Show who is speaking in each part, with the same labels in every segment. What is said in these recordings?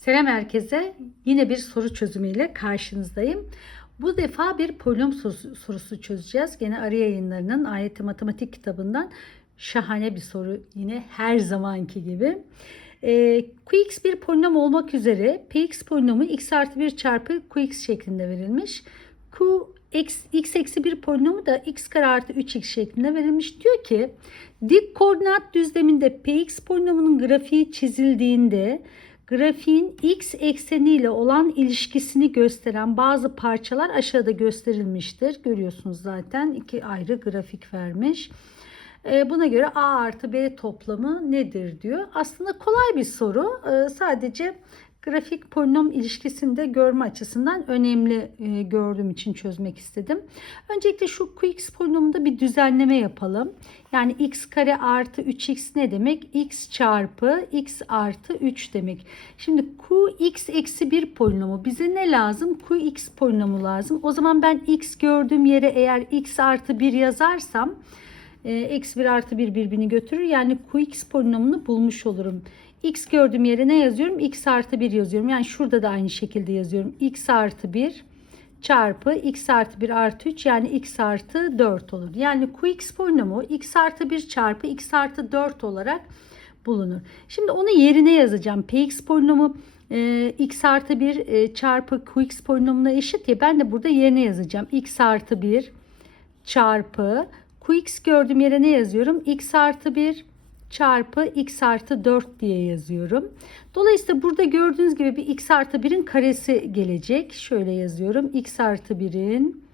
Speaker 1: Selam herkese. Yine bir soru çözümüyle karşınızdayım. Bu defa bir polinom sorusu, çözeceğiz. Gene Arı Yayınları'nın Ayeti Matematik kitabından şahane bir soru. Yine her zamanki gibi. Ee, Qx bir polinom olmak üzere Px polinomu x artı 1 çarpı Qx şeklinde verilmiş. Q x, eksi 1 polinomu da x kare artı 3x şeklinde verilmiş. Diyor ki dik koordinat düzleminde Px polinomunun grafiği çizildiğinde grafiğin x ekseniyle olan ilişkisini gösteren bazı parçalar aşağıda gösterilmiştir. Görüyorsunuz zaten iki ayrı grafik vermiş. E, Buna göre A artı B toplamı nedir diyor. Aslında kolay bir soru. E, Sadece grafik polinom ilişkisini de görme açısından önemli e, gördüğüm için çözmek istedim. Öncelikle şu Qx polinomunda bir düzenleme yapalım. Yani x kare artı 3x ne demek? x çarpı x artı 3 demek. Şimdi Qx eksi 1 polinomu bize ne lazım? Qx polinomu lazım. O zaman ben x gördüğüm yere eğer x artı 1 yazarsam eksi 1 artı 1 birbirini götürür. Yani Qx polinomunu bulmuş olurum. X gördüğüm yere ne yazıyorum? X artı 1 yazıyorum. Yani şurada da aynı şekilde yazıyorum. X artı 1 çarpı X artı 1 artı 3 yani X artı 4 olur. Yani Qx polinomu X artı 1 çarpı X artı 4 olarak bulunur. Şimdi onu yerine yazacağım. Px polinomu e, X artı 1 e, çarpı Qx polinomuna eşit ya. Ben de burada yerine yazacağım. X artı 1 çarpı Qx gördüğüm yere ne yazıyorum? X artı 1 çarpı x artı 4 diye yazıyorum. Dolayısıyla burada gördüğünüz gibi bir x artı 1'in karesi gelecek. Şöyle yazıyorum. x artı 1'in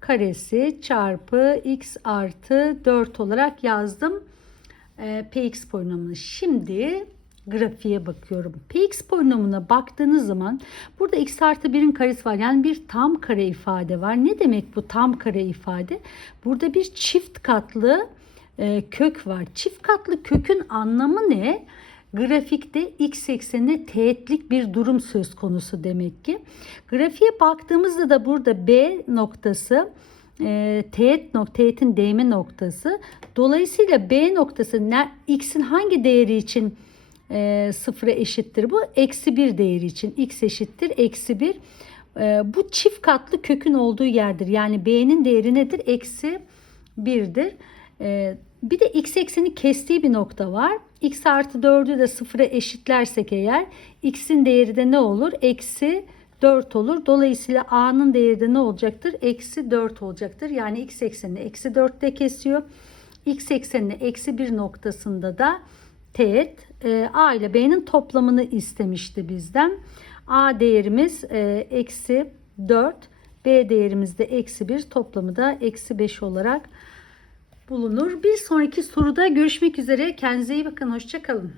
Speaker 1: karesi çarpı x artı 4 olarak yazdım. E, px polinomunu. Şimdi grafiğe bakıyorum. Px polinomuna baktığınız zaman burada x artı 1'in karesi var. Yani bir tam kare ifade var. Ne demek bu tam kare ifade? Burada bir çift katlı e, kök var. Çift katlı kökün anlamı ne? Grafikte x eksenine teğetlik bir durum söz konusu demek ki. Grafiğe baktığımızda da burada B noktası e, teğet nok teğetin değme noktası. Dolayısıyla B noktası ne, x'in hangi değeri için e, sıfıra eşittir bu? Eksi 1 değeri için x eşittir eksi 1. E, bu çift katlı kökün olduğu yerdir. Yani B'nin değeri nedir? Eksi 1'dir. E, bir de x ekseni kestiği bir nokta var. x artı 4'ü de sıfıra eşitlersek eğer x'in değeri de ne olur? Eksi 4 olur. Dolayısıyla a'nın değeri de ne olacaktır? Eksi 4 olacaktır. Yani x eksenini eksi 4 de kesiyor. x eksenini eksi 1 noktasında da teğet e, a ile b'nin toplamını istemişti bizden. a değerimiz e, eksi 4 b değerimiz de eksi 1 toplamı da eksi 5 olarak bulunur. Bir sonraki soruda görüşmek üzere. Kendinize iyi bakın. Hoşçakalın.